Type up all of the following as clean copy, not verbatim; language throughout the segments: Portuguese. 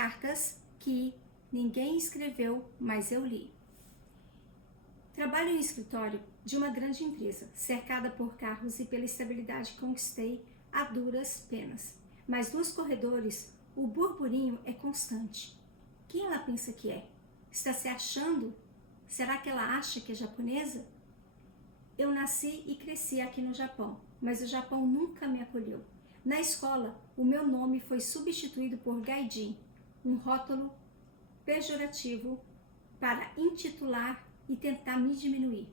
cartas que ninguém escreveu, mas eu li. Trabalho em um escritório de uma grande empresa, cercada por carros e pela estabilidade que conquistei a duras penas. Mas nos corredores, o burburinho é constante. Quem ela pensa que é? Está se achando? Será que ela acha que é japonesa? Eu nasci e cresci aqui no Japão, mas o Japão nunca me acolheu. Na escola, o meu nome foi substituído por gaijin, um rótulo pejorativo para intitular e tentar me diminuir,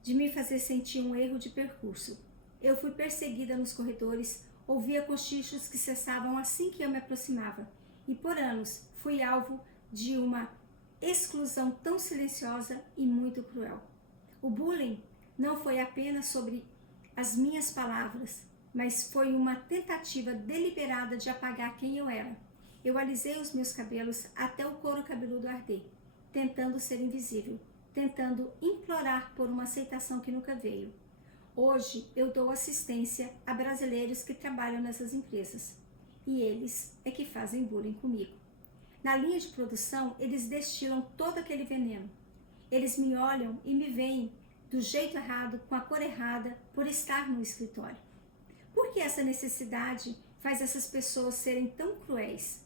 de me fazer sentir um erro de percurso. Eu fui perseguida nos corredores, ouvia cochichos que cessavam assim que eu me aproximava, e por anos fui alvo de uma exclusão tão silenciosa e muito cruel. O bullying não foi apenas sobre as minhas palavras, mas foi uma tentativa deliberada de apagar quem eu era. Eu alisei os meus cabelos até o couro cabeludo arder, tentando ser invisível, tentando implorar por uma aceitação que nunca veio. Hoje eu dou assistência a brasileiros que trabalham nessas empresas, e eles é que fazem bullying comigo. Na linha de produção, eles destilam todo aquele veneno. Eles me olham e me veem do jeito errado, com a cor errada, por estar no escritório. Por que essa necessidade faz essas pessoas serem tão cruéis?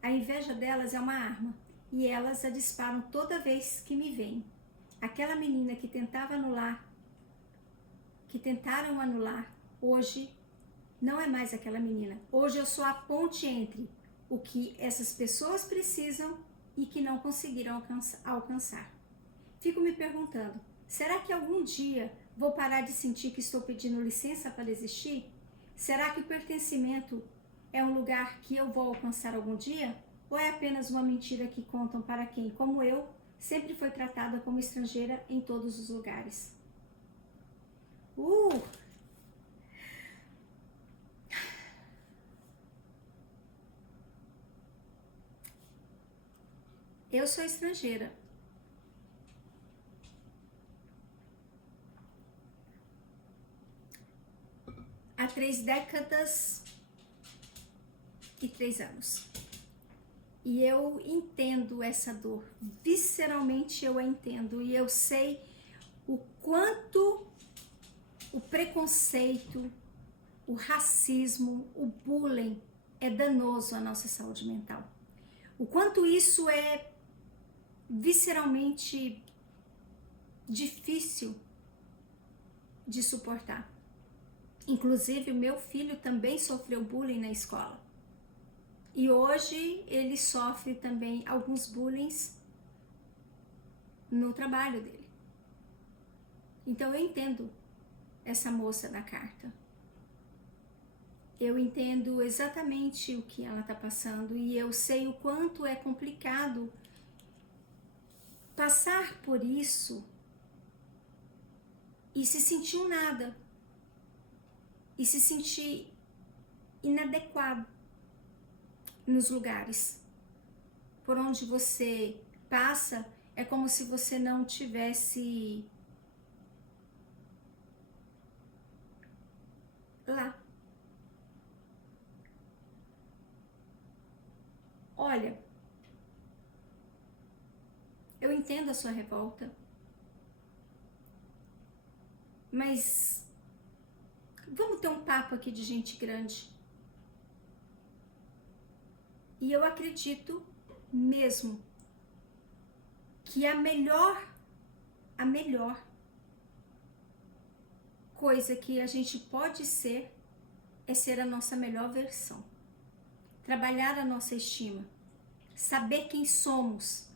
A inveja delas é uma arma, e elas a disparam toda vez que me veem. Aquela menina que tentaram anular, hoje não é mais aquela menina. Hoje eu sou a ponte entre o que essas pessoas precisam e que não conseguiram alcançar. Fico me perguntando, será que algum dia vou parar de sentir que estou pedindo licença para existir? Será que o pertencimento é um lugar que eu vou alcançar algum dia? Ou é apenas uma mentira que contam para quem, como eu, sempre foi tratada como estrangeira em todos os lugares? Eu sou estrangeira. Há 3 décadas e 3 anos. E eu entendo essa dor, visceralmente eu a entendo, e eu sei o quanto o preconceito, o racismo, o bullying é danoso à nossa saúde mental. O quanto isso é visceralmente difícil de suportar. Inclusive, o meu filho também sofreu bullying na escola. E hoje ele sofre também alguns bullying no trabalho dele. Então eu entendo essa moça da carta. Eu entendo exatamente o que ela está passando e eu sei o quanto é complicado passar por isso e se sentir um nada. E se sentir inadequado nos lugares por onde você passa. É como se você não tivesse lá. Olha, eu entendo a sua revolta, mas vamos ter um papo aqui de gente grande. E eu acredito mesmo que a melhor coisa que a gente pode ser é ser a nossa melhor versão. Trabalhar a nossa estima, saber quem somos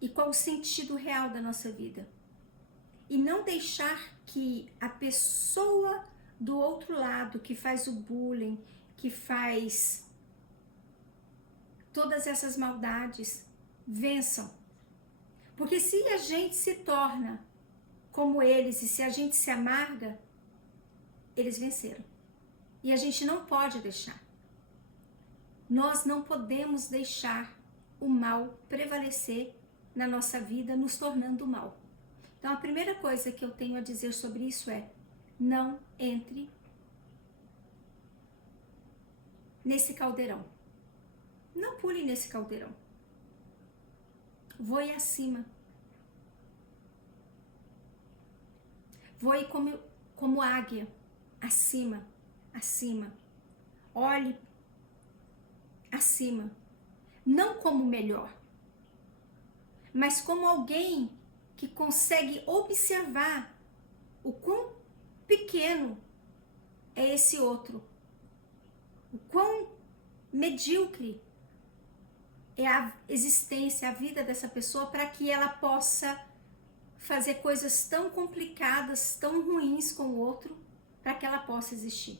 e qual o sentido real da nossa vida. E não deixar que a pessoa do outro lado que faz o bullying, que faz todas essas maldades, vençam. Porque se a gente se torna como eles e se a gente se amarga, eles venceram. E a gente não pode deixar. Nós não podemos deixar o mal prevalecer na nossa vida, nos tornando mal. Então a primeira coisa que eu tenho a dizer sobre isso é: não entre nesse caldeirão. Não pule nesse caldeirão. Voe acima. Voe como águia, acima, acima. Olhe acima. Não como melhor, mas como alguém que consegue observar o quão pequeno é esse outro, o quão medíocre é a existência, a vida dessa pessoa, para que ela possa fazer coisas tão complicadas, tão ruins com o outro, para que ela possa existir.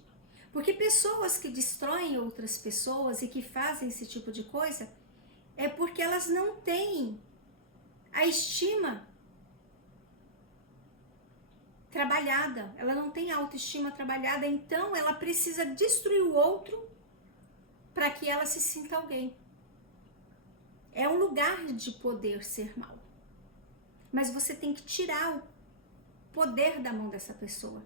Porque pessoas que destroem outras pessoas e que fazem esse tipo de coisa, é porque elas não têm a estima trabalhada, ela não tem a autoestima trabalhada, então ela precisa destruir o outro para que ela se sinta alguém. É um lugar de poder ser mal. Mas você tem que tirar o poder da mão dessa pessoa.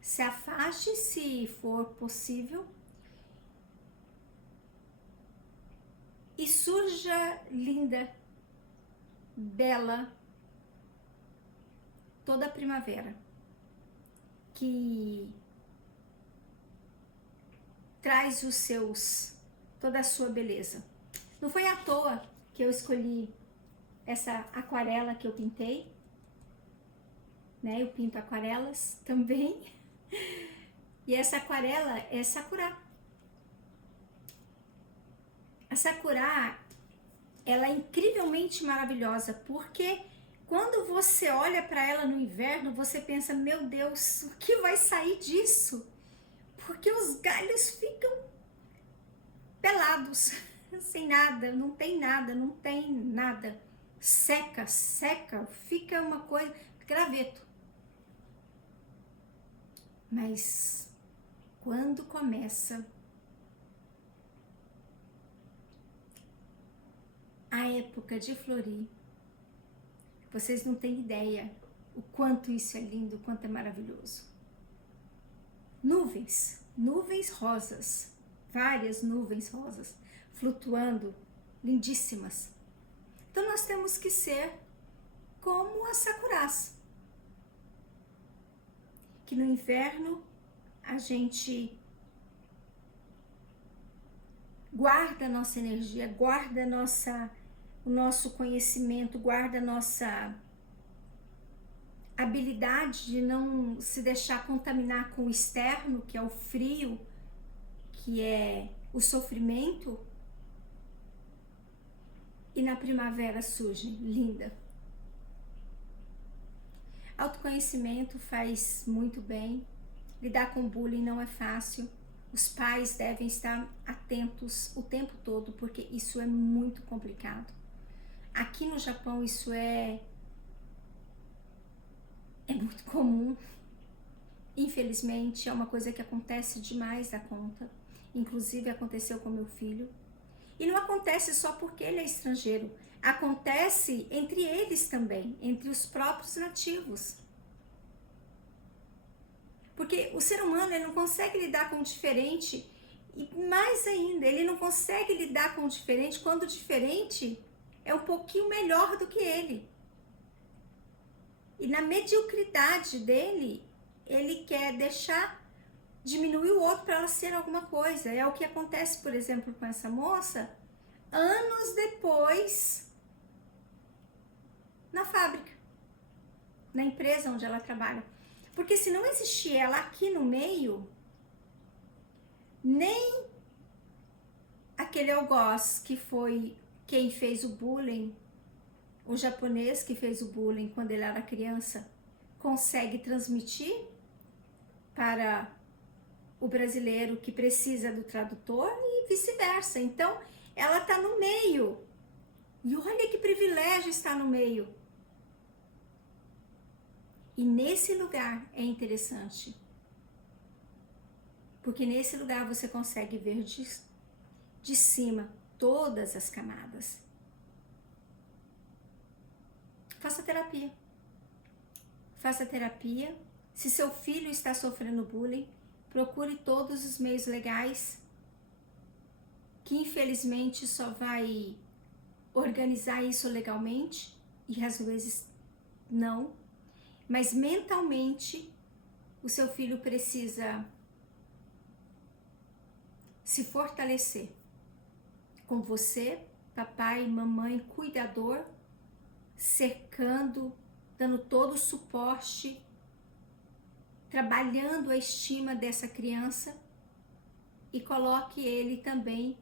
Se afaste se for possível. E surja linda, bela, toda a primavera. Que traz toda a sua beleza. Não foi à toa que eu escolhi essa aquarela que eu pintei, né? Eu pinto aquarelas também. E essa aquarela é Sakura. A Sakura, ela é incrivelmente maravilhosa, porque quando você olha para ela no inverno, você pensa, meu Deus, o que vai sair disso? Porque os galhos ficam pelados, sem nada, não tem nada. Seca, fica uma coisa, graveto. Mas quando começa a época de florir, vocês não têm ideia o quanto isso é lindo, o quanto é maravilhoso. Nuvens rosas, várias nuvens rosas, flutuando, lindíssimas. Então nós temos que ser como as sakuras, que no inverno a gente guarda a nossa energia, guarda o nosso conhecimento, guarda a nossa habilidade de não se deixar contaminar com o externo, que é o frio, que é o sofrimento. E na primavera surge, linda. Autoconhecimento faz muito bem. Lidar com bullying não é fácil. Os pais devem estar atentos o tempo todo, porque isso é muito complicado. Aqui no Japão isso é muito comum. Infelizmente, é uma coisa que acontece demais da conta. Inclusive aconteceu com meu filho. E não acontece só porque ele é estrangeiro. Acontece entre eles também, entre os próprios nativos. Porque o ser humano, ele não consegue lidar com o diferente, e mais ainda, ele não consegue lidar com o diferente quando o diferente é um pouquinho melhor do que ele. E na mediocridade dele, ele quer diminuir o outro para ela ser alguma coisa. É o que acontece, por exemplo, com essa moça, anos depois, na fábrica, na empresa onde ela trabalha. Porque se não existir ela aqui no meio, nem aquele algoz que foi quem fez o bullying, o japonês que fez o bullying quando ele era criança, consegue transmitir para o brasileiro que precisa do tradutor e vice-versa. Então, ela está no meio. E olha que privilégio estar no meio. E nesse lugar é interessante. Porque nesse lugar você consegue ver de cima todas as camadas. Faça terapia. Faça terapia. Se seu filho está sofrendo bullying, procure todos os meios legais, que infelizmente só vai organizar isso legalmente, e às vezes não, mas mentalmente o seu filho precisa se fortalecer com você, papai, mamãe, cuidador, cercando, dando todo o suporte, trabalhando a estima dessa criança, e coloque ele também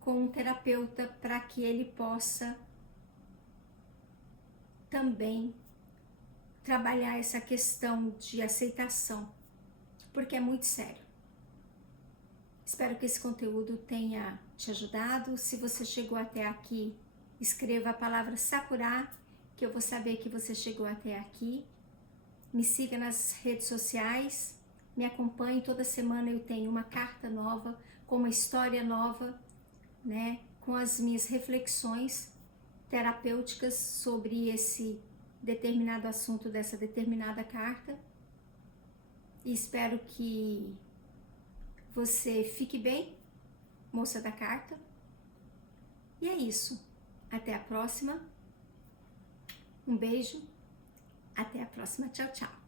com um terapeuta para que ele possa também trabalhar essa questão de aceitação, porque é muito sério. Espero que esse conteúdo tenha te ajudado. Se você chegou até aqui, escreva a palavra Sakura, que eu vou saber que você chegou até aqui. Me siga nas redes sociais, me acompanhe. Toda semana eu tenho uma carta nova, com uma história nova, né? Com as minhas reflexões terapêuticas sobre esse determinado assunto dessa determinada carta. E espero que você fique bem, moça da carta. E é isso. Até a próxima. Um beijo. Até a próxima. Tchau, tchau.